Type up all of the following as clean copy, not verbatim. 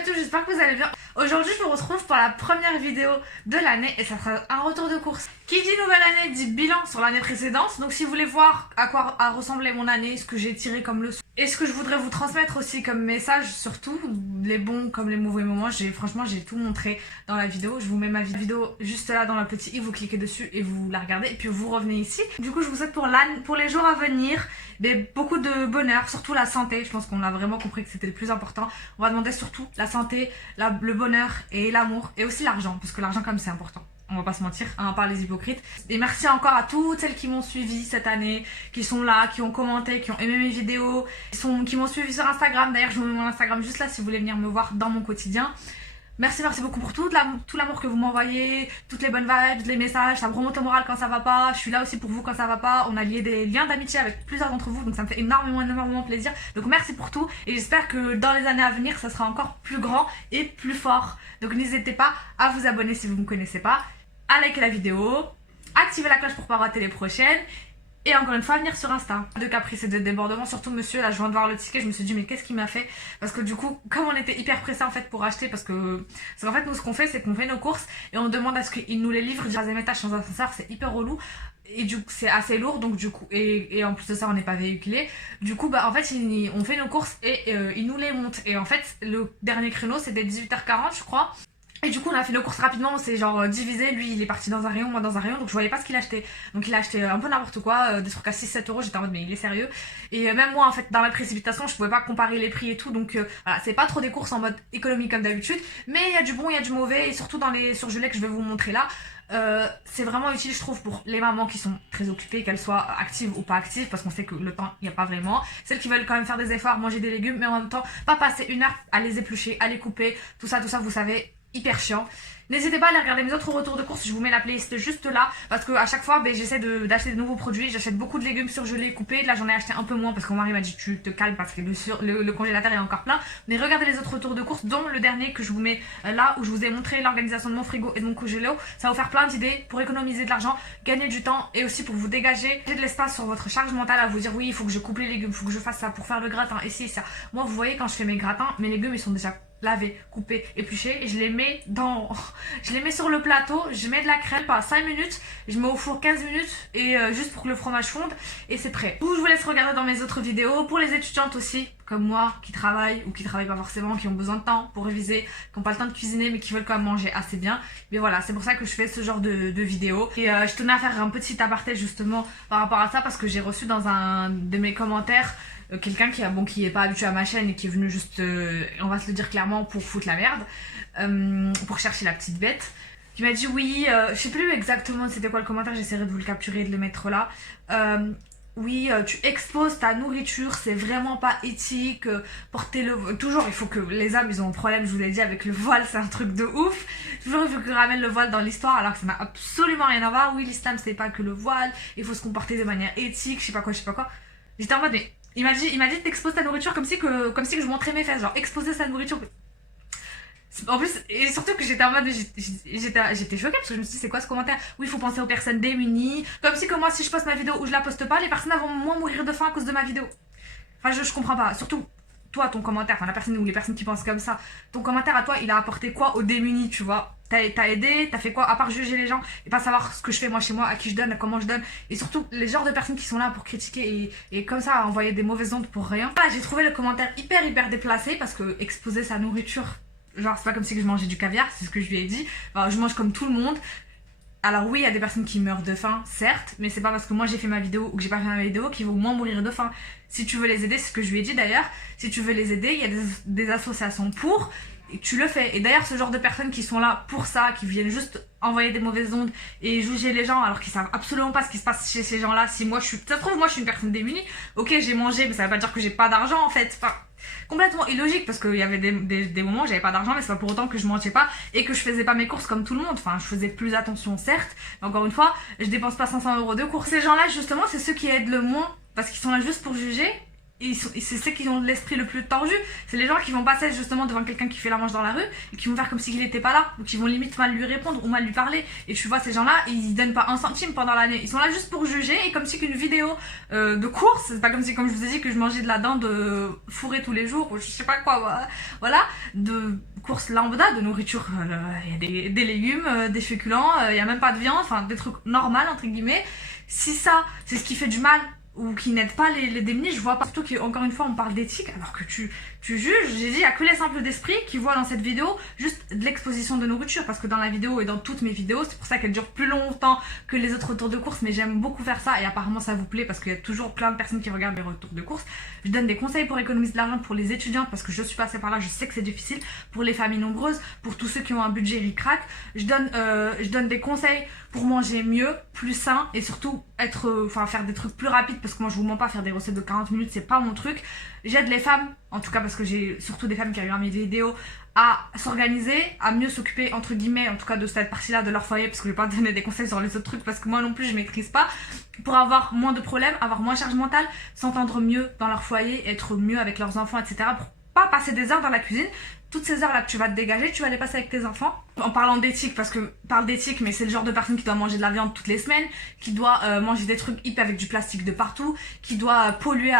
à tous, j'espère que vous allez bien. Aujourd'hui je vous retrouve pour la première vidéo de l'année et ça sera un retour de course. Qui dit nouvelle année dit bilan sur l'année précédente. Donc si vous voulez voir à quoi a ressemblé mon année, ce que j'ai tiré comme leçon et ce que je voudrais vous transmettre aussi comme message, surtout les bons comme les mauvais moments, franchement j'ai tout montré dans la vidéo. Je vous mets ma vidéo juste là dans le petit i, vous cliquez dessus et vous la regardez et puis vous revenez ici. Du coup je vous souhaite pour les jours à venir beaucoup de bonheur, surtout la santé. Je pense qu'on a vraiment compris que c'était le plus important. On va demander surtout la santé, le bonheur et l'amour et aussi l'argent, parce que l'argent comme c'est important. On va pas se mentir, hein, par les hypocrites. Et merci encore à toutes celles qui m'ont suivi cette année, qui sont là, qui ont commenté, qui ont aimé mes vidéos, qui m'ont suivi sur Instagram. D'ailleurs, je vous mets mon Instagram juste là si vous voulez venir me voir dans mon quotidien. Merci beaucoup pour tout l'amour que vous m'envoyez, toutes les bonnes vibes, les messages, ça me remonte le moral quand ça va pas. Je suis là aussi pour vous quand ça va pas. On a lié des liens d'amitié avec plusieurs d'entre vous, donc ça me fait énormément plaisir. Donc merci pour tout et j'espère que dans les années à venir, ça sera encore plus grand et plus fort. Donc n'hésitez pas à vous abonner si vous ne me connaissez pas, à liker la vidéo, activer la cloche pour pas rater les prochaines. Et encore une fois, venir sur Insta. De caprices et de débordements, surtout monsieur, là je viens de voir le ticket, je me suis dit mais qu'est-ce qu'il m'a fait? Parce que du coup, comme on était hyper pressés en fait pour acheter, parce qu'en fait nous ce qu'on fait c'est qu'on fait nos courses et on demande à ce qu'ils nous les livrent du 3e étage sans ascenseur, c'est hyper relou. Et du coup c'est assez lourd, donc du coup, et en plus de ça on n'est pas véhiculé. Du coup bah en fait on fait nos courses et ils nous les montent. Et en fait le dernier créneau c'était 18h40 je crois. Et du coup on a fait nos courses rapidement, on s'est genre divisé, lui il est parti dans un rayon, moi dans un rayon, donc je voyais pas ce qu'il achetait. Donc il a acheté un peu n'importe quoi, des trucs à 6-7 euros, j'étais en mode mais il est sérieux. Et même moi en fait dans la précipitation je pouvais pas comparer les prix et tout, donc voilà, c'est pas trop des courses en mode économie comme d'habitude. Mais il y a du bon, il y a du mauvais, et surtout dans les surgelés que je vais vous montrer là. C'est vraiment utile je trouve pour les mamans qui sont très occupées, qu'elles soient actives ou pas actives, parce qu'on sait que le temps il n'y a pas vraiment. Celles qui veulent quand même faire des efforts, manger des légumes, mais en même temps pas passer une heure à les éplucher, à les couper, tout ça vous savez, hyper chiant. N'hésitez pas à aller regarder mes autres retours de courses, je vous mets la playlist juste là, parce que à chaque fois j'essaie d'acheter de nouveaux produits. J'achète beaucoup de légumes surgelés, coupés. Là j'en ai acheté un peu moins parce que mon mari m'a dit tu te calmes parce que le congélateur est encore plein. Mais regardez les autres retours de courses, dont le dernier que je vous mets là, où je vous ai montré l'organisation de mon frigo et de mon congélo. Ça va vous faire plein d'idées pour économiser de l'argent, gagner du temps et aussi pour vous dégager de l'espace sur votre charge mentale à vous dire oui il faut que je coupe les légumes, il faut que je fasse ça pour faire le gratin et si ça. Moi vous voyez quand je fais mes gratins, mes légumes ils sont déjà lavés, coupés, épluchés, et je les mets sur le plateau, je mets de la crème pendant 5 minutes, je mets au four 15 minutes et juste pour que le fromage fonde et c'est prêt. Je vous laisse regarder dans mes autres vidéos. Pour les étudiantes aussi, comme moi, qui travaillent ou qui travaillent pas forcément, qui ont besoin de temps pour réviser, qui n'ont pas le temps de cuisiner mais qui veulent quand même manger assez bien. Mais voilà, c'est pour ça que je fais ce genre de vidéos. Et je tenais à faire un petit aparté justement par rapport à ça parce que j'ai reçu dans un de mes commentaires quelqu'un qui est pas habitué à ma chaîne et qui est venu juste, on va se le dire clairement, pour foutre la merde, pour chercher la petite bête, qui m'a dit oui, je sais plus exactement c'était quoi le commentaire, j'essaierai de vous le capturer et de le mettre là. Oui, tu exposes ta nourriture, c'est vraiment pas éthique, portez-le... Toujours, il faut que... Les hommes, ils ont un problème, je vous l'ai dit, avec le voile, c'est un truc de ouf. Toujours, il faut qu'ils ramènent le voile dans l'histoire, alors que ça n'a absolument rien à voir. Oui, l'islam, c'est pas que le voile, il faut se comporter de manière éthique, je sais pas quoi. J'étais en mode, mais... Il m'a dit t'exposes ta nourriture comme si que je montrais mes fesses, genre exposer sa nourriture. En plus, et surtout que j'étais en mode, j'étais choquée parce que je me suis dit c'est quoi ce commentaire? Oui, il faut penser aux personnes démunies, comme si que moi si je poste ma vidéo ou je la poste pas, les personnes vont moins mourir de faim à cause de ma vidéo. Enfin je comprends pas, surtout toi ton commentaire, enfin la personne ou les personnes qui pensent comme ça, ton commentaire à toi il a apporté quoi aux démunis, tu vois? T'as aidé, t'as fait quoi à part juger les gens et pas savoir ce que je fais moi chez moi, à qui je donne, comment je donne, et surtout les genres de personnes qui sont là pour critiquer et comme ça envoyer des mauvaises ondes pour rien. Voilà, j'ai trouvé le commentaire hyper déplacé parce que exposer sa nourriture, genre c'est pas comme si je mangeais du caviar, c'est ce que je lui ai dit. Enfin, je mange comme tout le monde. Alors oui, il y a des personnes qui meurent de faim, certes, mais c'est pas parce que moi j'ai fait ma vidéo ou que j'ai pas fait ma vidéo qu'ils vont moins mourir de faim. Si tu veux les aider, c'est ce que je lui ai dit d'ailleurs, si tu veux les aider, il y a des associations pour, et tu le fais. Et d'ailleurs ce genre de personnes qui sont là pour ça, qui viennent juste envoyer des mauvaises ondes et juger les gens alors qu'ils savent absolument pas ce qui se passe chez ces gens-là. Si moi ça se trouve moi je suis une personne démunie, ok j'ai mangé mais ça veut pas dire que j'ai pas d'argent en fait. Enfin, complètement illogique parce qu'il y avait des moments où j'avais pas d'argent mais c'est pas pour autant que je mangeais pas et que je faisais pas mes courses comme tout le monde. Enfin je faisais plus attention certes, mais encore une fois je dépense pas 500 € de courses. Ces gens là justement c'est ceux qui aident le moins parce qu'ils sont là juste pour juger c'est ceux qui ont l'esprit le plus tordu, c'est les gens qui vont passer justement devant quelqu'un qui fait la manche dans la rue et qui vont faire comme s'il n'était pas là, ou qui vont limite mal lui répondre ou mal lui parler. Et tu vois, ces gens-là, ils donnent pas un centime pendant l'année, ils sont là juste pour juger. Et comme si qu'une vidéo de course, c'est pas comme si, comme je vous ai dit, que je mangeais de la dinde fourrée tous les jours, ou je sais pas quoi, voilà, de courses lambda, de nourriture, il y a des légumes, des féculents, il y a même pas de viande, enfin des trucs normaux entre guillemets. Si ça, c'est ce qui fait du mal ou qui n'aide pas les démunis, je vois pas. Surtout qu'encore une fois on parle d'éthique alors que tu juges. J'ai dit, il y a que les simples d'esprit qui voient dans cette vidéo juste de l'exposition de nourriture, parce que dans la vidéo et dans toutes mes vidéos, c'est pour ça qu'elle dure plus longtemps que les autres retours de course, mais j'aime beaucoup faire ça et apparemment ça vous plaît parce qu'il y a toujours plein de personnes qui regardent les retours de course. Je donne des conseils pour économiser de l'argent pour les étudiantes parce que je suis passée par là, je sais que c'est difficile, pour les familles nombreuses, pour tous ceux qui ont un budget ric-rac. Je donne des conseils pour manger mieux, plus sain et surtout faire des trucs plus rapides, parce que moi je vous mens pas, faire des recettes de 40 minutes c'est pas mon truc. J'aide les femmes, en tout cas parce que j'ai surtout des femmes qui regardent mes vidéos, à s'organiser, à mieux s'occuper entre guillemets, en tout cas de cette partie-là de leur foyer, parce que je vais pas donner des conseils sur les autres trucs parce que moi non plus je maîtrise pas, pour avoir moins de problèmes, avoir moins de charge mentale, s'entendre mieux dans leur foyer, être mieux avec leurs enfants, etc. Pour pas passer des heures dans la cuisine. Toutes ces heures là que tu vas te dégager, tu vas les passer avec tes enfants. En parlant d'éthique, parce que parle d'éthique, mais c'est le genre de personne qui doit manger de la viande toutes les semaines, qui doit manger des trucs hip avec du plastique de partout, qui doit polluer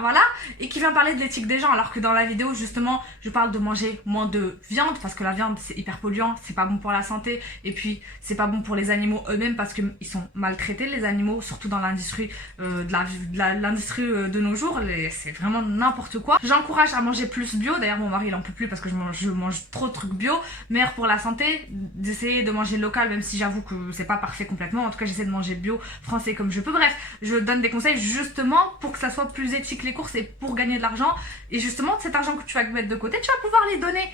voilà, et qui vient parler de l'éthique des gens, alors que dans la vidéo justement je parle de manger moins de viande, parce que la viande c'est hyper polluant, c'est pas bon pour la santé, et puis c'est pas bon pour les animaux eux-mêmes parce qu'ils sont maltraités les animaux, surtout dans l'industrie l'industrie de nos jours, c'est vraiment n'importe quoi. J'encourage à manger plus bio, d'ailleurs mon mari il en peut plus parce que je mange trop de trucs bio, meilleur pour la santé, d'essayer de manger local, même si j'avoue que c'est pas parfait complètement, en tout cas j'essaie de manger bio, français comme je peux. Bref, je donne des conseils justement pour que ça soit plus éthique les courses et pour gagner de l'argent, et justement cet argent que tu vas mettre de côté, tu vas pouvoir les donner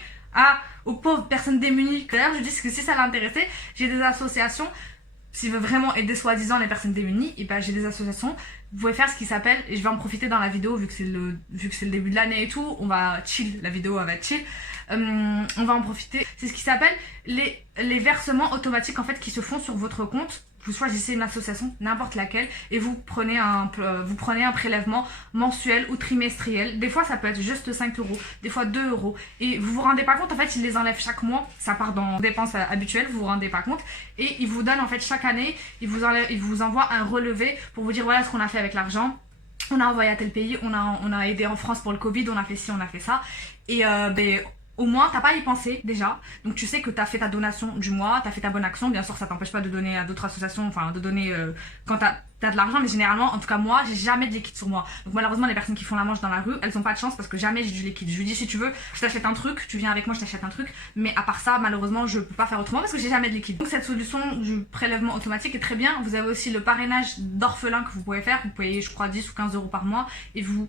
aux pauvres personnes démunies. D'ailleurs je dis que si ça l'intéressait, j'ai des associations. S'il veut vraiment aider soi-disant les personnes démunies, et ben j'ai des associations. Vous pouvez faire ce qui s'appelle, et je vais en profiter dans la vidéo vu que c'est le début de l'année et tout, on va chill, la vidéo elle va être chill. On va en profiter. C'est ce qui s'appelle les versements automatiques en fait qui se font sur votre compte. Vous choisissez une association, n'importe laquelle, et vous prenez un prélèvement mensuel ou trimestriel. Des fois ça peut être juste 5 €, des fois 2 €, et vous vous rendez pas compte, en fait ils les enlèvent chaque mois, ça part dans dépenses habituelles, vous vous rendez pas compte, et ils vous donnent en fait chaque année, ils vous envoient un relevé pour vous dire voilà ce qu'on a fait avec l'argent. On a envoyé à tel pays, on a aidé en France pour le Covid, on a fait ci, on a fait ça, et au moins t'as pas à y penser déjà, donc tu sais que t'as fait ta donation du mois, t'as fait ta bonne action. Bien sûr ça t'empêche pas de donner à d'autres associations, enfin de donner quand t'as de l'argent, mais généralement, en tout cas moi, j'ai jamais de liquide sur moi. Donc malheureusement les personnes qui font la manche dans la rue, elles ont pas de chance parce que jamais j'ai du liquide. Je lui dis si tu veux, je t'achète un truc, tu viens avec moi, je t'achète un truc, mais à part ça malheureusement je peux pas faire autrement parce que j'ai jamais de liquide. Donc cette solution du prélèvement automatique est très bien. Vous avez aussi le parrainage d'orphelins que vous pouvez faire, vous payez je crois 10 ou 15 € par mois, et vous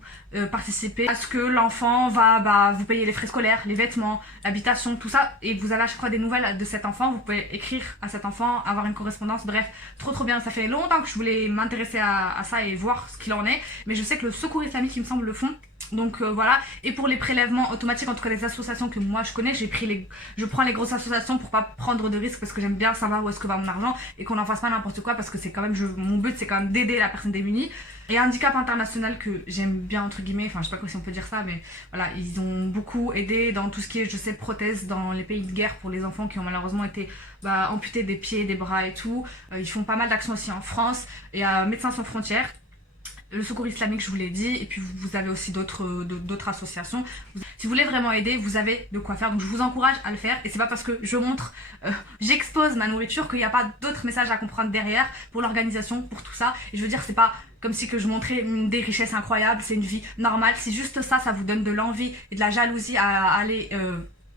participez à ce que l'enfant va vous payer les frais scolaires, les vêtements, l'habitation, tout ça, et vous avez à chaque fois des nouvelles de cet enfant, vous pouvez écrire à cet enfant, avoir une correspondance, bref, trop bien. Ça fait longtemps que je voulais m'intéresser à ça et voir ce qu'il en est, mais je sais que le Secours Islamique il me semble le font. Donc voilà. Et pour les prélèvements automatiques, en tout cas les associations que moi je connais, je prends les grosses associations pour pas prendre de risques, parce que j'aime bien savoir où est-ce que va mon argent et qu'on n'en fasse pas n'importe quoi, parce que c'est quand même mon but c'est quand même d'aider la personne démunie. Et Handicap International que j'aime bien entre guillemets, enfin je sais pas si on peut dire ça, mais voilà, ils ont beaucoup aidé dans tout ce qui est je sais prothèses dans les pays de guerre pour les enfants qui ont malheureusement été amputés des pieds, des bras et tout. Ils font pas mal d'actions aussi en France, et à Médecins Sans Frontières, le Secours Islamique je vous l'ai dit, et puis vous avez aussi d'autres associations. Si vous voulez vraiment aider, vous avez de quoi faire, donc je vous encourage à le faire. Et c'est pas parce que je montre, j'expose ma nourriture qu'il n'y a pas d'autres messages à comprendre derrière pour l'organisation, pour tout ça. Et je veux dire, c'est pas comme si que je montrais des richesses incroyables, c'est une vie normale. Si juste ça vous donne de l'envie et de la jalousie à aller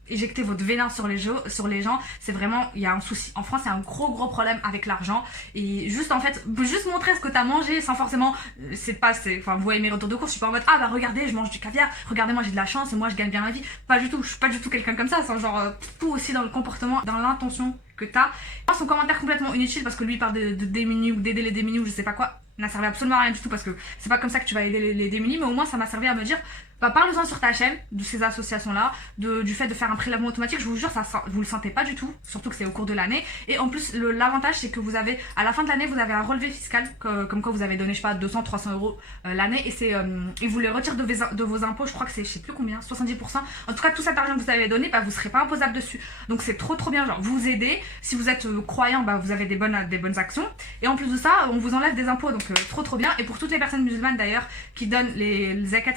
éjecter votre venin sur les gens, c'est vraiment, il y a un souci. En France, il y a un gros problème avec l'argent, et juste en fait, juste montrer ce que t'as mangé sans forcément, enfin vous voyez mes retours de course, je suis pas en mode regardez, je mange du caviar, regardez moi j'ai de la chance et moi je gagne bien ma vie. Pas du tout, je suis pas du tout quelqu'un comme ça, c'est genre tout aussi dans le comportement, dans l'intention que t'as. Son commentaire complètement inutile parce que lui il parle de démunis ou d'aider les démunis ou je sais pas quoi, n'a servi absolument à rien du tout, parce que c'est pas comme ça que tu vas aider les démunis, mais au moins ça m'a servi à me dire bah parle-en sur ta chaîne de ces associations-là, du fait de faire un prélèvement automatique. Je vous jure, vous le sentez pas du tout, surtout que c'est au cours de l'année. Et en plus, l'avantage, c'est que vous avez, à la fin de l'année, vous avez un relevé fiscal, comme quoi vous avez donné, je sais pas, 200, 300 euros l'année, et ils vous les retirent de vos impôts, je crois que c'est, je sais plus combien, 70%. En tout cas, tout cet argent que vous avez donné, bah vous serez pas imposable dessus. Donc c'est trop bien, genre vous aidez. Si vous êtes croyant, bah vous avez des bonnes actions. Et en plus de ça, on vous enlève des impôts, donc trop bien. Et pour toutes les personnes musulmanes d'ailleurs qui donnent les zakat,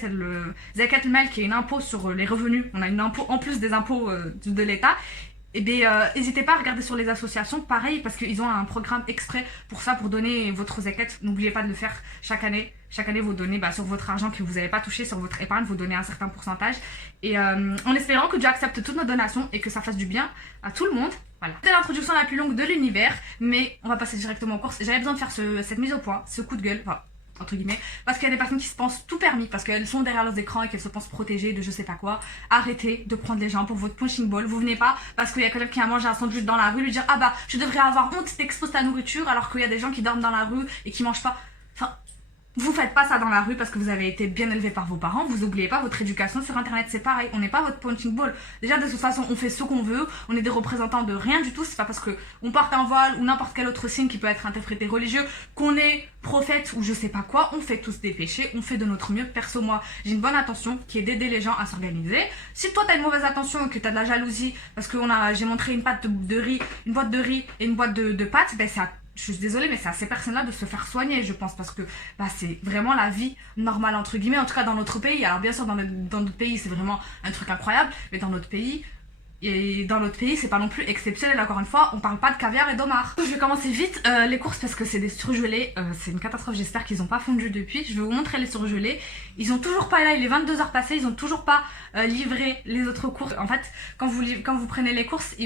zakat al-mal, qui est une impôt sur les revenus, on a une impôt en plus des impôts de l'État. Et bien, n'hésitez pas à regarder sur les associations, pareil, parce qu'ils ont un programme exprès pour ça, pour donner votre zakat. N'oubliez pas de le faire chaque année. Chaque année, vous donnez sur votre argent que vous n'avez pas touché, sur votre épargne, vous donnez un certain pourcentage. Et en espérant que Dieu accepte toutes nos donations et que ça fasse du bien à tout le monde. Voilà. C'était l'introduction la plus longue de l'univers, mais on va passer directement aux courses. J'avais besoin de faire cette mise au point, ce coup de gueule, enfin, entre guillemets, parce qu'il y a des personnes qui se pensent tout permis, parce qu'elles sont derrière leurs écrans et qu'elles se pensent protégées de je sais pas quoi. Arrêtez de prendre les gens pour votre punching ball. Vous venez pas parce qu'il y a quelqu'un qui a mangé un sandwich dans la rue lui dire ah bah je devrais avoir honte, t'exposes ta nourriture, alors qu'il y a des gens qui dorment dans la rue et qui mangent pas. Enfin, vous faites pas ça dans la rue parce que vous avez été bien élevé par vos parents. Vous oubliez pas votre éducation sur internet, c'est pareil. On n'est pas votre punching ball. Déjà de toute façon on fait ce qu'on veut. On est des représentants de rien du tout. C'est pas parce que on porte un voile ou n'importe quel autre signe qui peut être interprété religieux qu'on est prophète ou je sais pas quoi. On fait tous des péchés. On fait de notre mieux. Perso, moi j'ai une bonne intention qui est d'aider les gens à s'organiser. Si toi t'as une mauvaise intention et que t'as de la jalousie parce que j'ai montré une boîte de riz et une boîte de pâtes, ben c'est à je suis désolée, mais c'est à ces personnes-là de se faire soigner, je pense, parce que bah, c'est vraiment la vie normale, entre guillemets, en tout cas dans notre pays. Alors bien sûr, dans notre pays, c'est vraiment un truc incroyable, mais dans notre pays, c'est pas non plus exceptionnel. Encore une fois, on parle pas de caviar et d'homard. Je vais commencer vite les courses parce que c'est des surgelés, c'est une catastrophe. J'espère qu'ils ont pas fondu depuis. Je vais vous montrer les surgelés. Ils ont toujours pas, là il est 22h passé, ils ont toujours pas livré les autres courses. En fait, quand vous prenez les courses,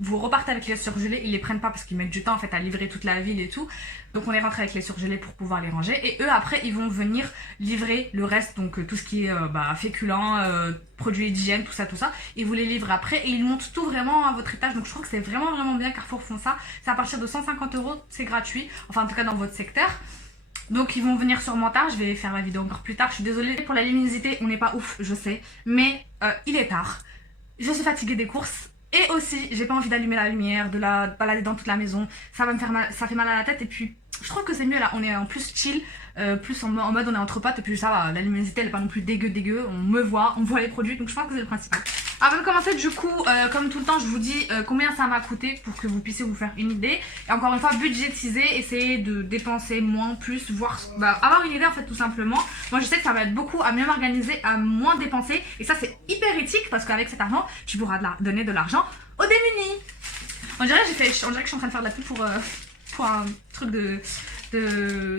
vous repartez avec les surgelés. Ils les prennent pas parce qu'ils mettent du temps en fait à livrer toute la ville et tout. Donc on les rentre avec les surgelés pour pouvoir les ranger. Et eux après ils vont venir livrer le reste, donc tout ce qui est féculents, produits d'hygiène, tout ça. Ils vous les livrent après et ils montent tout vraiment à votre étage. Donc je trouve que c'est vraiment bien, Carrefour font ça. C'est à partir de 150 €, c'est gratuit. Enfin en tout cas dans votre secteur. Donc ils vont venir sûrement tard, je vais faire la vidéo encore plus tard. Je suis désolée pour la luminosité, on n'est pas ouf, je sais. Mais il est tard. Je suis fatiguée des courses. Et aussi, j'ai pas envie d'allumer la lumière, de la balader dans toute la maison. Ça va me faire mal, ça fait mal à la tête. Et puis, je trouve que c'est mieux là. On est en plus chill, plus en mode on est entre potes. Et puis ça va, la luminosité elle est pas non plus dégueu. On me voit, on voit les produits. Donc je pense que c'est le principal. Avant de commencer, du coup, comme tout le temps, je vous dis combien ça m'a coûté pour que vous puissiez vous faire une idée. Et encore une fois, budgétiser, essayer de dépenser moins, plus, voir, avoir une idée en fait tout simplement. Moi je sais que ça va être beaucoup à mieux m'organiser, à moins dépenser. Et ça c'est hyper éthique parce qu'avec cet argent, tu pourras donner de l'argent aux démunis. On dirait que je suis en train de faire de la pub pour un truc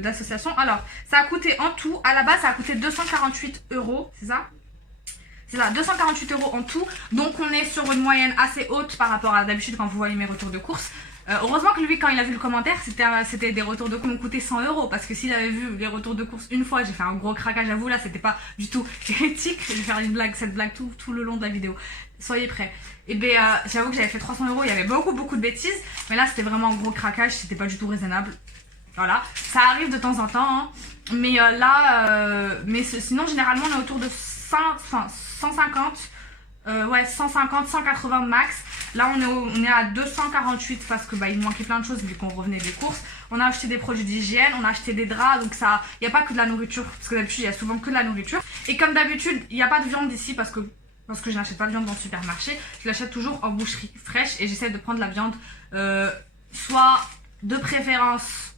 d'association. Alors, ça a coûté en tout, à la base ça a coûté 248 €, c'est ça ? C'est ça, 248 € en tout. Donc on est sur une moyenne assez haute par rapport à d'habitude quand vous voyez mes retours de courses. Heureusement que lui, quand il a vu le commentaire, c'était des retours de courses qui m'ont coûté 100 €. Parce que s'il avait vu les retours de courses une fois, j'ai fait un gros craquage à vous. Là, c'était pas du tout éthique. Je vais faire cette blague tout le long de la vidéo. Soyez prêts. Et bien, j'avoue que j'avais fait 300 €. Il y avait beaucoup de bêtises. Mais là, c'était vraiment un gros craquage. C'était pas du tout raisonnable. Voilà. Ça arrive de temps en temps. Hein. Mais sinon, généralement, on est autour de 150, 180 max. Là on est à 248 parce que il me manquait plein de choses vu qu'on revenait des courses. On a acheté des produits d'hygiène, on a acheté des draps, donc ça, il n'y a pas que de la nourriture parce que d'habitude il y a souvent que de la nourriture. Et comme d'habitude il n'y a pas de viande ici parce que je n'achète pas de viande dans le supermarché, je l'achète toujours en boucherie fraîche et j'essaie de prendre la viande soit de préférence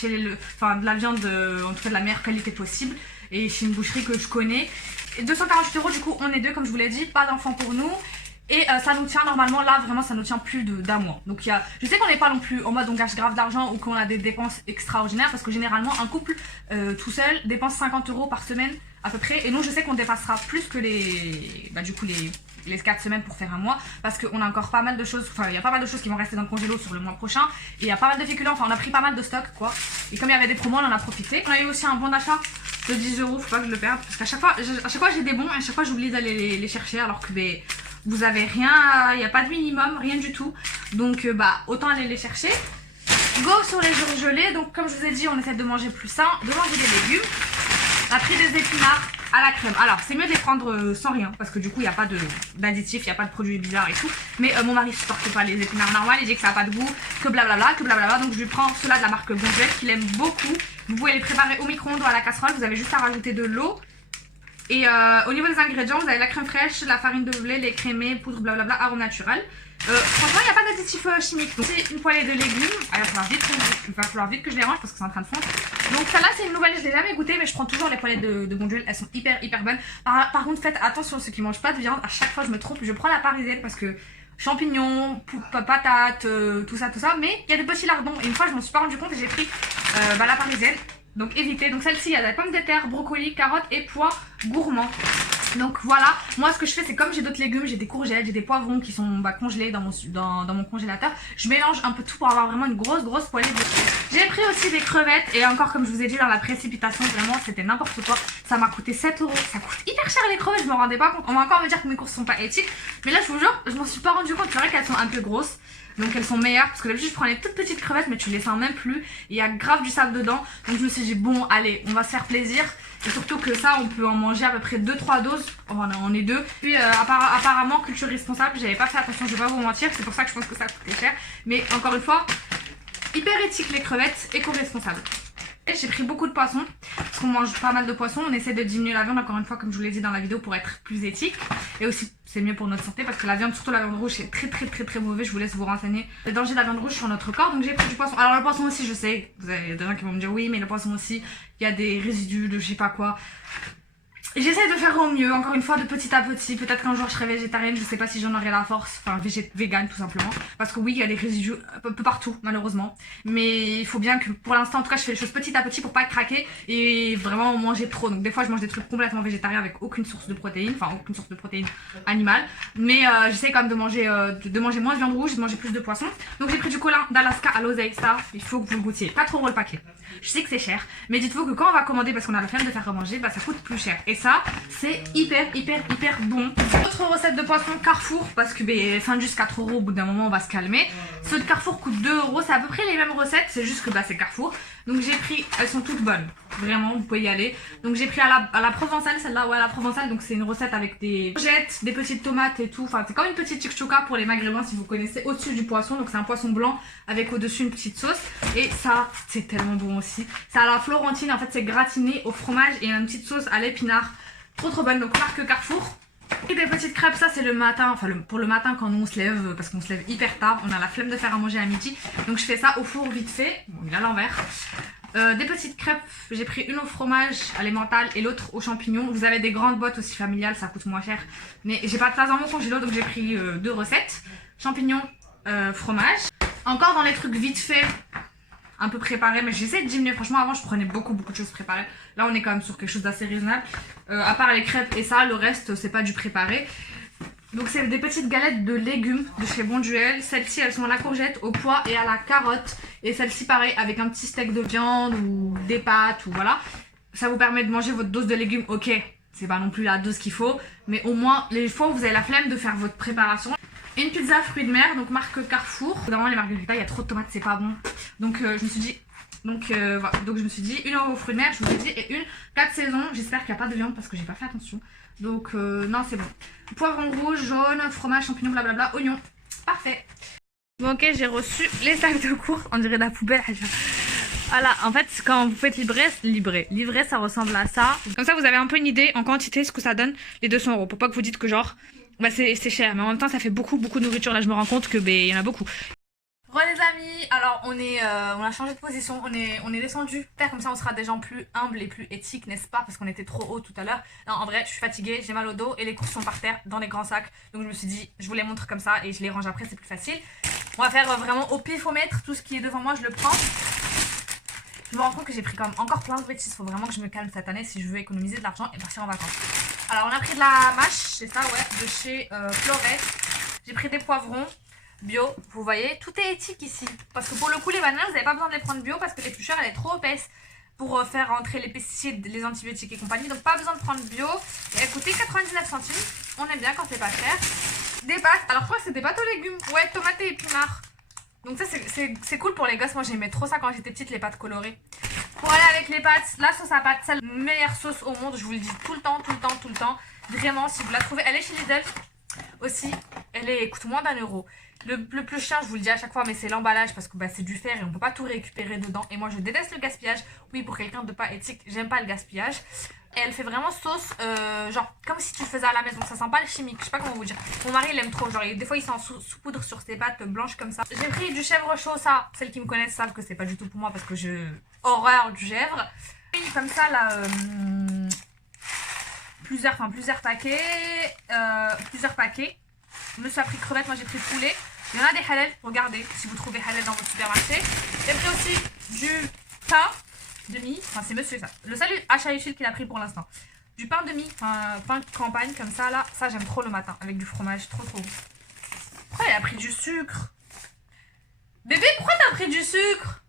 de la viande en tout cas de la meilleure qualité possible et chez une boucherie que je connais. Et 248 € du coup on est deux comme je vous l'ai dit, pas d'enfants pour nous. Et ça nous tient normalement, là vraiment ça nous tient plus d'un mois. Donc je sais qu'on n'est pas non plus en mode on gâche grave d'argent ou qu'on a des dépenses extraordinaires. Parce que généralement un couple tout seul dépense 50 € par semaine à peu près. Et nous je sais qu'on dépassera plus que les 4 semaines pour faire un mois. Parce qu'on a encore pas mal de choses, il y a pas mal de choses qui vont rester dans le congélo sur le mois prochain. Et il y a pas mal de féculents, on a pris pas mal de stock quoi. Et comme il y avait des promos on en a profité. On a eu aussi un bon d'achat de 10 €, faut pas que je le perde. Parce qu'à chaque fois j'ai des bons et à chaque fois j'oublie d'aller les chercher alors que vous avez rien, il n'y a pas de minimum, rien du tout. Donc autant aller les chercher. Go sur les surgelés. Donc comme je vous ai dit, on essaie de manger plus sain, de manger des légumes. On a pris des épinards à la crème. Alors c'est mieux de les prendre sans rien parce que du coup il n'y a pas d'additifs, il n'y a pas de produits bizarres et tout. Mais mon mari ne supporte pas les épinards normales, il dit que ça n'a pas de goût, que blablabla, donc je lui prends ceux-là de la marque Bonduelle qu'il aime beaucoup. Vous pouvez les préparer au micro-ondes ou à la casserole, vous avez juste à rajouter de l'eau. Et au niveau des ingrédients, vous avez la crème fraîche, la farine de blé, lait crémé, poudre blablabla, arôme naturel. Franchement, il n'y a pas d'additifs chimiques. Donc c'est une poêlée de légumes. Il va falloir vite que je les range parce que c'est en train de fondre. Donc celle-là c'est une nouvelle, je ne l'ai jamais goûtée, mais je prends toujours les poêlées de Bonduelle. Elles sont hyper bonnes. Par contre, faites attention ceux qui mangent pas de viande. À chaque fois je me trompe, je prends la parisienne parce que champignons, patates, tout ça. Mais il y a des petits lardons. Et une fois je m'en suis pas rendu compte et j'ai pris la parisienne. Donc évitez. Donc celle-ci, il y a des pommes de terre, brocolis, carottes et pois gourmands. Donc voilà, moi ce que je fais c'est comme j'ai d'autres légumes, j'ai des courgettes, j'ai des poivrons qui sont congelés dans mon congélateur. Je mélange un peu tout pour avoir vraiment une grosse poêlée de... J'ai pris aussi des crevettes et encore comme je vous ai dit dans la précipitation, vraiment c'était n'importe quoi. Ça m'a coûté 7 €, ça coûte hyper cher les crevettes, je me rendais pas compte. On va encore me dire que mes courses sont pas éthiques. Mais là je vous jure, je m'en suis pas rendu compte, c'est vrai qu'elles sont un peu grosses. Donc elles sont meilleures parce que d'habitude je prends les toutes petites crevettes mais tu les sens même plus. Il y a grave du sable dedans. Donc je me suis dit bon allez on va se faire plaisir. Et surtout que ça on peut en manger à peu près 2-3 doses. On est deux. Puis apparemment culture responsable, j'avais pas fait attention, je vais pas vous mentir. C'est pour ça que je pense que ça coûtait cher. Mais encore une fois, hyper éthique les crevettes, éco-responsable. Et j'ai pris beaucoup de poissons parce qu'on mange pas mal de poissons, on essaie de diminuer la viande encore une fois comme je vous l'ai dit dans la vidéo pour être plus éthique. Et aussi c'est mieux pour notre santé parce que la viande, surtout la viande rouge, c'est très mauvais, je vous laisse vous renseigner les dangers de la viande rouge sur notre corps. Donc j'ai pris du poisson. Alors le poisson aussi je sais, vous avez des gens qui vont me dire oui mais le poisson aussi, il y a des résidus de je sais pas quoi. J'essaie de faire au mieux, encore une fois, de petit à petit. Peut-être qu'un jour je serai végétarienne, je sais pas si j'en aurai la force. Enfin, végane tout simplement. Parce que oui, il y a des résidus un peu partout, malheureusement. Mais il faut bien que, pour l'instant, en tout cas, je fais les choses petit à petit pour pas craquer et vraiment manger trop. Donc des fois, je mange des trucs complètement végétariens avec aucune source de protéines. Enfin, aucune source de protéines animales. Mais j'essaie quand même de manger moins de viande rouge, de manger plus de poisson. Donc j'ai pris du colin d'Alaska à l'oseille. Ça, il faut que vous le goûtiez. 4 € le paquet. Je sais que c'est cher, mais dites-vous que quand on va commander parce qu'on a la flemme de faire remanger, bah ça coûte plus cher. Et ça, c'est hyper bon. Autre recette de poisson Carrefour, parce que fin juste 4 € au bout d'un moment on va se calmer. Ceux de Carrefour coûtent 2 €, c'est à peu près les mêmes recettes, c'est juste que c'est Carrefour. Donc j'ai pris, elles sont toutes bonnes, vraiment vous pouvez y aller. Donc j'ai pris à la provençale, celle-là, ouais à la provençale, donc c'est une recette avec des courgettes, des petites tomates et tout. Enfin c'est comme une petite chouchouka pour les maghrébins si vous connaissez, au-dessus du poisson. Donc c'est un poisson blanc avec au-dessus une petite sauce. Et ça, c'est tellement bon aussi. C'est à la florentine, en fait c'est gratiné au fromage et une petite sauce à l'épinard. Trop bonne, donc marque Carrefour. Et des petites crêpes, ça c'est le matin, enfin pour le matin quand nous on se lève, parce qu'on se lève hyper tard, on a la flemme de faire à manger à midi. Donc je fais ça au four vite fait, bon il est à l'envers. Des petites crêpes, j'ai pris une au fromage, à l'emmental et l'autre aux champignons. Vous avez des grandes boîtes aussi familiales, ça coûte moins cher. Mais j'ai pas de place dans mon congélo donc j'ai pris 2 recettes. Champignons, fromage. Encore dans les trucs vite fait, un peu préparé, mais j'essaie de diminuer. Franchement avant je prenais beaucoup de choses préparées. Là on est quand même sur quelque chose d'assez raisonnable. À part les crêpes et ça, le reste c'est pas du préparé. Donc c'est des petites galettes de légumes de chez Bonduelle. Celles-ci elles sont à la courgette, au pois et à la carotte. Et celle-ci pareil avec un petit steak de viande ou des pâtes ou voilà. Ça vous permet de manger votre dose de légumes, ok. C'est pas non plus la dose qu'il faut, mais au moins les fois où vous avez la flemme de faire votre préparation. Une pizza fruits de mer, donc marque Carrefour. Évidemment les margaritas, il y a trop de tomates, c'est pas bon. Donc je me suis dit, voilà. Donc je me suis dit une aux fruits de mer, je vous ai dit, et une 4 saisons. J'espère qu'il n'y a pas de viande parce que j'ai pas fait attention. Donc non c'est bon. Poivron rouge, jaune, fromage, champignons, blablabla, oignons. Parfait. Bon ok, j'ai reçu les sacs de course, on dirait de la poubelle. Voilà, en fait quand vous faites livrer ça ressemble à ça. Comme ça vous avez un peu une idée en quantité ce que ça donne les 200 €. Pour pas que vous dites que genre c'est cher, mais en même temps ça fait beaucoup de nourriture. Là je me rends compte que il y en a beaucoup. Re les amis, alors on a changé de position, on est descendu faire comme ça on sera des gens plus humbles et plus éthiques, n'est-ce pas, parce qu'on était trop haut tout à l'heure. Non en vrai je suis fatiguée, j'ai mal au dos et les courses sont par terre dans les grands sacs. Donc je me suis dit je vous les montre comme ça et je les range après, c'est plus facile. On va faire vraiment au pifomètre, tout ce qui est devant moi je le prends. Je me rends compte que j'ai pris quand même encore plein de bêtises, faut vraiment que je me calme cette année si je veux économiser de l'argent et partir en vacances. Alors on a pris de la mâche, c'est ça ouais, de chez Flores. J'ai pris des poivrons bio, vous voyez, tout est éthique ici. Parce que pour le coup les bananes vous n'avez pas besoin de les prendre bio parce que l'éplucheur elle est trop épaisse pour faire rentrer les pesticides, les antibiotiques et compagnie. Donc pas besoin de prendre bio. Et elle coûtait 99 centimes, on aime bien quand c'est pas cher. Des pâtes, alors je crois que c'est des pâtes aux légumes, ouais tomates et épinards. Donc ça c'est cool pour les gosses, moi j'aimais trop ça quand j'étais petite, les pâtes colorées. Pour aller avec les pâtes, la sauce à pâtes, c'est la meilleure sauce au monde. Je vous le dis tout le temps, tout le temps, tout le temps. Vraiment, si vous la trouvez, elle est chez Lidl aussi. Elle coûte moins d'1 €. Le plus cher, je vous le dis à chaque fois, mais c'est l'emballage parce que bah, c'est du fer et on peut pas tout récupérer dedans. Et moi, je déteste le gaspillage. Oui, pour quelqu'un de pas éthique, j'aime pas le gaspillage. Et elle fait vraiment sauce, genre comme si tu le faisais à la maison. Ça sent pas le chimique, je sais pas comment vous dire. Mon mari, il aime trop. Genre, des fois, il s'en saupoudre sur ses pâtes blanches comme ça. J'ai pris du chèvre chaud, ça. Celles qui me connaissent savent que c'est pas du tout pour moi parce que je. Horreur du chèvre. Et comme ça, là. Plusieurs paquets. Plusieurs paquets. Monsieur a pris crevettes, moi j'ai pris poulet. Il y en a des halal, regardez si vous trouvez halal dans votre supermarché. J'ai pris aussi du pain de mie, enfin c'est monsieur ça. Le salut achat utile qu'il a pris pour l'instant. Du pain de mie, enfin pain de campagne comme ça là. Ça j'aime trop le matin avec du fromage, trop trop. Pourquoi il a pris du sucre? Bébé, pourquoi t'as pris du sucre?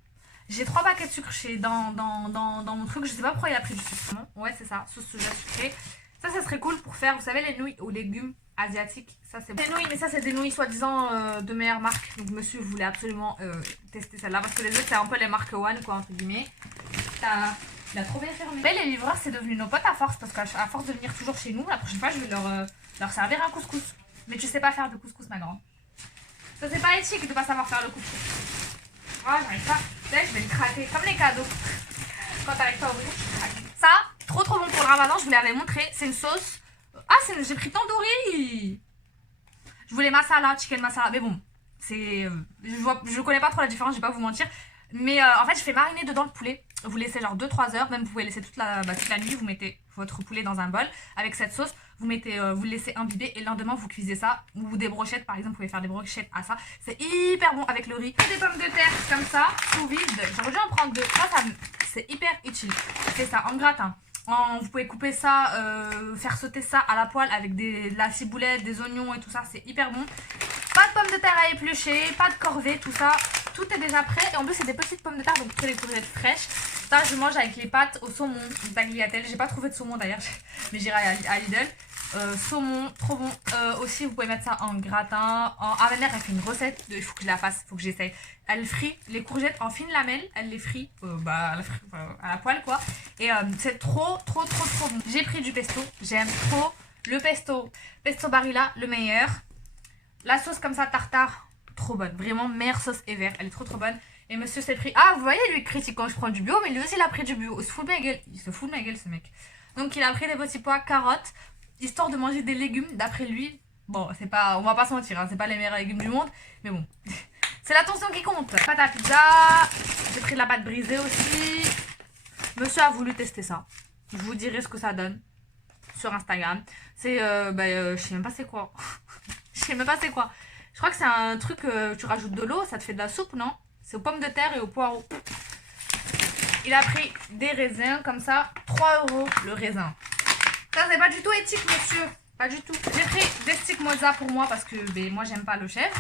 J'ai 3 paquets de sucre dans mon truc, je sais pas pourquoi il a pris du sucre. Non, ouais c'est ça, sauce soja sucrée. Ça serait cool pour faire, vous savez, les nouilles aux légumes asiatiques. Ça, c'est des nouilles, mais ça, c'est des nouilles soi-disant de meilleure marque. Donc, monsieur voulait absolument tester celle-là. Parce que les autres, c'est un peu les marques One, quoi, entre guillemets. Il a trop bien fermé. Mais les livreurs, c'est devenu nos potes à force. Parce qu'à force de venir toujours chez nous, la prochaine fois, je vais leur servir un couscous. Mais tu sais pas faire de couscous, ma grande. Ça, c'est pas éthique de pas savoir faire le couscous. Oh, j'arrive pas. Là, je vais le craquer. Comme les cadeaux. Quand t'arrives pas à ouvrir, tu craques. Ça, trop trop bon pour le ramadan, je vous l'avais montré. C'est une sauce. Ah, j'ai pris tandoori. Je voulais masala, chicken masala. Mais bon, c'est. Je connais pas trop la différence, je vais pas vous mentir. Mais en fait, je fais mariner dedans le poulet. Vous laissez genre 2-3 heures. Même vous pouvez laisser toute la nuit. Vous mettez votre poulet dans un bol avec cette sauce. Vous le laissez imbiber. Et le lendemain, vous cuisez ça. Ou des brochettes, par exemple. Vous pouvez faire des brochettes à ça. C'est hyper bon avec le riz. Des pommes de terre comme ça, sous vide. J'aurais dû en prendre 2. Ça c'est hyper utile. C'est ça, en gratin. Vous pouvez couper ça, faire sauter ça à la poêle avec de la ciboulette, des oignons et tout ça, c'est hyper bon. Pas de pommes de terre à éplucher, pas de corvée, tout ça, tout est déjà prêt. Et en plus c'est des petites pommes de terre, donc les courgettes fraîches. Ça je mange avec les pâtes au saumon, tagliatelle. J'ai pas trouvé de saumon d'ailleurs, mais j'irai à Lidl. Saumon, trop bon. Aussi, vous pouvez mettre ça en gratin. Ah, ma mère, elle fait une recette. Il faut que je la fasse, il faut que j'essaye. Elle frit les courgettes en fines lamelles. Elle les frit, à la poêle, quoi. Et c'est trop bon. J'ai pris du pesto. J'aime trop le pesto. Pesto Barilla, le meilleur. La sauce comme ça, tartare, trop bonne. Vraiment, meilleure sauce ever. Elle est trop bonne. Et monsieur s'est pris... Ah, vous voyez, lui, il critique quand je prends du bio, mais lui aussi, il a pris du bio. Il se fout de ma gueule, ce mec. Donc, il a pris des petits pois, carottes, histoire de manger des légumes, d'après lui. Bon, c'est pas... On va pas se mentir, hein, c'est pas les meilleurs légumes du monde, mais bon. C'est l'attention qui compte. Pâte à pizza. J'ai pris de la pâte brisée aussi. Monsieur a voulu tester ça. Je vous dirai ce que ça donne sur Instagram. C'est... je sais même pas c'est quoi. Je sais même pas c'est quoi. Je crois que c'est un truc, tu rajoutes de l'eau, ça te fait de la soupe, non? C'est aux pommes de terre et aux poireaux. Il a pris des raisins comme ça, 3 € le raisin. Ça c'est pas du tout éthique, monsieur. Pas du tout. J'ai pris des sticks mozza pour moi parce que moi j'aime pas le chèvre.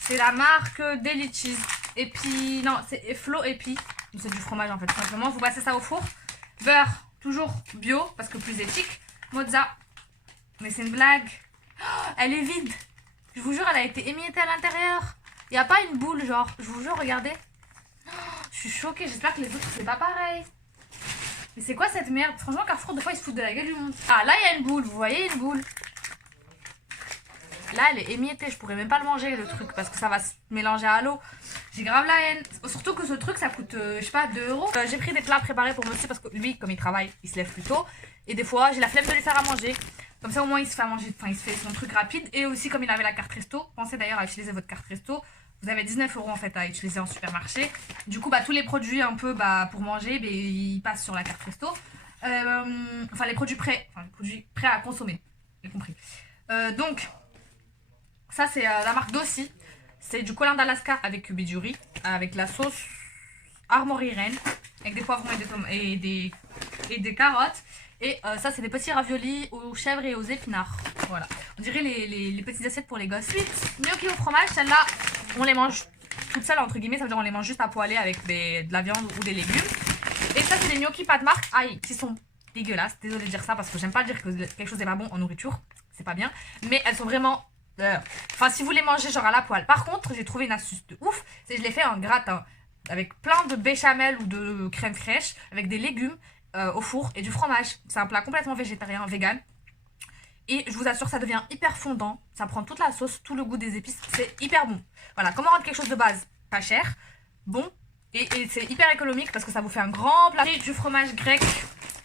C'est la marque Deli Cheese. Et puis, non, c'est Flo et puis. C'est du fromage en fait, tout simplement. Vous passez ça au four. Beurre, toujours bio parce que plus éthique. Mozza. Mais c'est une blague. Oh, elle est vide. Je vous jure, elle a été émiettée à l'intérieur. Il n'y a pas une boule, genre. Je vous jure, regardez. Oh, je suis choquée. J'espère que les autres, c'est pas pareil. Mais c'est quoi cette merde? Franchement, Carrefour, des fois, ils se foutent de la gueule du monde. Ah, là, il y a une boule. Vous voyez une boule? Là, elle est émiettée. Je pourrais même pas le manger, le truc, parce que ça va se mélanger à l'eau. J'ai grave la haine. Surtout que ce truc, ça coûte, je sais pas, 2 €. J'ai pris des plats préparés pour monsieur parce que lui, comme il travaille, il se lève plus tôt. Et des fois, j'ai la flemme de lui faire à manger. Comme ça, au moins, il se fait à manger. Enfin, il se fait son truc rapide. Et aussi, comme il avait la carte resto, pensez d'ailleurs à utiliser votre carte resto. Vous avez 19 € en fait à utiliser en supermarché. Du coup, tous les produits un peu pour manger, ils passent sur la carte resto. Enfin, les produits prêts à consommer. J'ai compris. Donc, ça c'est la marque Dossi. C'est du colin d'Alaska avec du riz, avec la sauce Armory Reine, avec des poivrons et des carottes. Et ça c'est des petits raviolis aux chèvres et aux épinards. Voilà. On dirait les petites assiettes pour les gosses. Ensuite, gnocchi au fromage, celles-là, on les mange toutes seules entre guillemets, ça veut dire on les mange juste à poêler avec de la viande ou des légumes. Et ça c'est des gnocchis pas de marque, qui sont dégueulasses. Désolée de dire ça parce que j'aime pas dire que quelque chose n'est pas bon en nourriture, c'est pas bien. Mais elles sont vraiment... Enfin si vous les mangez genre à la poêle. Par contre j'ai trouvé une astuce de ouf, c'est que je les fais en gratin. avec plein de béchamel ou de crème fraîche, avec des légumes au four et du fromage. C'est un plat complètement végétarien, vegan. Et je vous assure, ça devient hyper fondant. Ça prend toute la sauce, tout le goût des épices. C'est hyper bon. Voilà, comment rendre quelque chose de base pas cher, bon, et c'est hyper économique parce que ça vous fait un grand plat. Et du fromage grec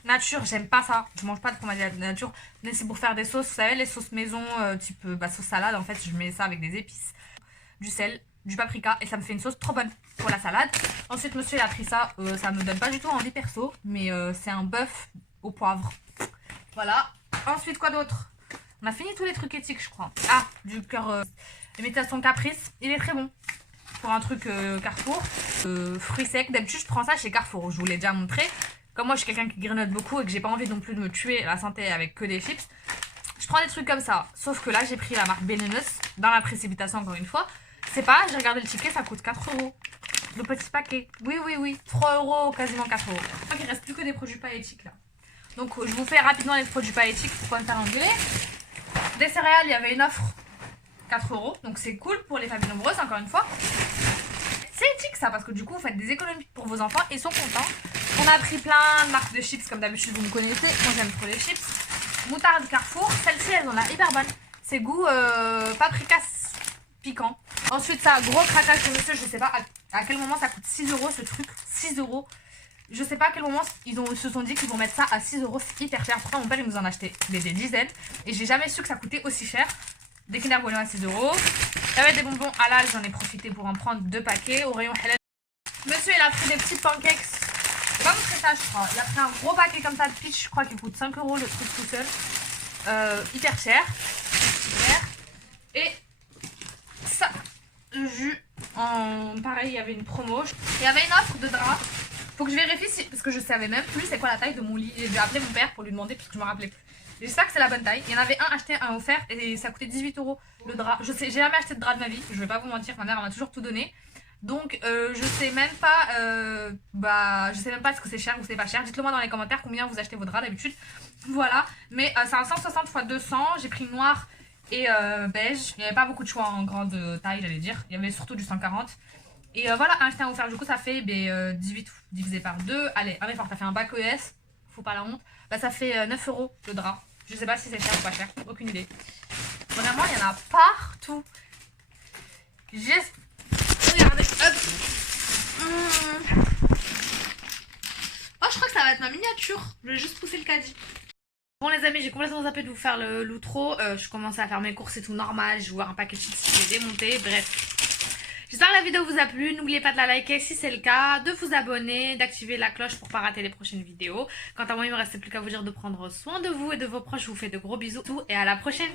nature, j'aime pas ça. Je mange pas de fromage nature. Mais c'est pour faire des sauces, vous savez, les sauces maison, type sauce salade. En fait, je mets ça avec des épices, du sel, du paprika. Et ça me fait une sauce trop bonne pour la salade. Ensuite, monsieur, il a pris ça. Ça me donne pas du tout envie perso. Mais c'est un bœuf au poivre. Voilà. Ensuite, quoi d'autre? On a fini tous les trucs éthiques, je crois. Ah, du cœur imitation caprice. Il est très bon. Pour un truc Carrefour. Fruits secs. D'habitude, je prends ça chez Carrefour. Je vous l'ai déjà montré. Comme moi, je suis quelqu'un qui grignote beaucoup et que j'ai pas envie non plus de me tuer la santé avec que des chips. Je prends des trucs comme ça. Sauf que là, j'ai pris la marque Benenos. Dans la précipitation, encore une fois. C'est pas, j'ai regardé le ticket, ça coûte 4 €. Le petit paquet. Oui, oui, oui. 3 €, quasiment 4 €. Je crois qu'il reste plus que des produits pas éthiques là. Donc, je vous fais rapidement les produits pas éthiques pour pas me faire engueuler. Des céréales, il y avait une offre 4 €. Donc, c'est cool pour les familles nombreuses, encore une fois. C'est éthique ça, parce que du coup, vous faites des économies pour vos enfants et ils sont contents. On a pris plein de marques de chips, comme d'habitude, vous me connaissez. Moi, j'aime trop les chips. Moutarde Carrefour. Celle-ci, elles ont la hyper bonne. C'est goût paprika piquant. Ensuite, ça, gros craquage de monsieur. Je sais pas à quel moment ça coûte 6 € ce truc. 6 €. Je sais pas à quel moment ils se sont dit qu'ils vont mettre ça à 6 €. C'est hyper cher. Pourtant, mon père, il nous en a acheté des dizaines. Et j'ai jamais su que ça coûtait aussi cher. Des Kinder Bueno à 6 €. J'avais des bonbons halal. J'en ai profité pour en prendre 2 paquets. Au rayon halal. Monsieur, il a pris des petits pancakes. C'est pas montré ça, je crois. Il a pris un gros paquet comme ça de peach. Je crois qu'il coûte 5 € le truc tout seul. Hyper cher. Super. Et ça, le jus. Pareil, il y avait une promo. Il y avait une offre de drap. Faut que je vérifie parce que je savais même plus c'est quoi la taille de mon lit. Et j'ai appelé mon père pour lui demander parce que je me rappelais plus. J'espère que c'est la bonne taille. Il y en avait un acheté, un offert et ça coûtait 18 € le drap. Je sais, j'ai jamais acheté de drap de ma vie. Je vais pas vous mentir, ma mère m'a toujours tout donné. Donc je sais même pas je sais même pas est-ce que c'est cher ou c'est pas cher. Dites-le moi dans les commentaires combien vous achetez vos draps d'habitude. Voilà, mais c'est un 160 x 200. J'ai pris noir et beige. Il n'y avait pas beaucoup de choix en grande taille, j'allais dire. Il y avait surtout du 140. Et voilà, acheter un offert, du coup ça fait 18 divisé par 2. Allez, un effort, t'as fait un bac ES, faut pas la honte. Bah ça fait 9 € le drap. Je sais pas si c'est cher ou pas cher, aucune idée. Vraiment, il y en a partout. Juste, regardez, hop. Oh, je crois que ça va être ma miniature. Je vais juste pousser le caddie. Bon les amis, j'ai complètement zappé de vous faire l'outro. Je commençais à faire mes courses et tout normal. Je vois un paquet de chips qui est démonté, bref. J'espère que la vidéo vous a plu, n'oubliez pas de la liker si c'est le cas, de vous abonner, d'activer la cloche pour pas rater les prochaines vidéos. Quant à moi, il me reste plus qu'à vous dire de prendre soin de vous et de vos proches, je vous fais de gros bisous et à la prochaine.